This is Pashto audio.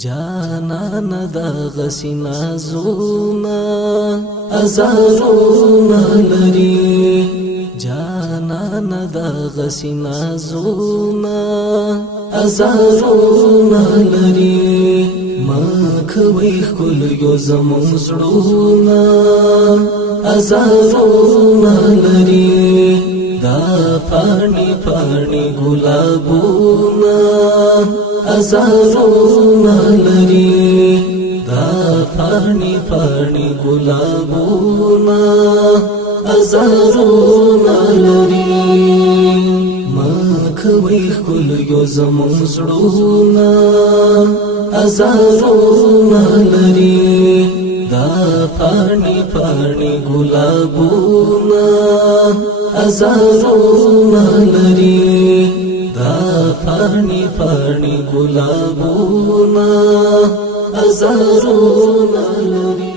جانان دا غسینا زونا ازارونا لري جانان دا غسینا زونا ازارونا لري مخوي خل یو زمون زړونا ازارونا لري دا پانی پانی ګلابونا ازارونا لري دا پانی پانی ګلابونا ازارونا لري مخوي خل یو زمون زړونا ازارونا لري دا پانی پانی ګلابونا ازارونا لري دا پانی پانی ګلابونا ازارونا لري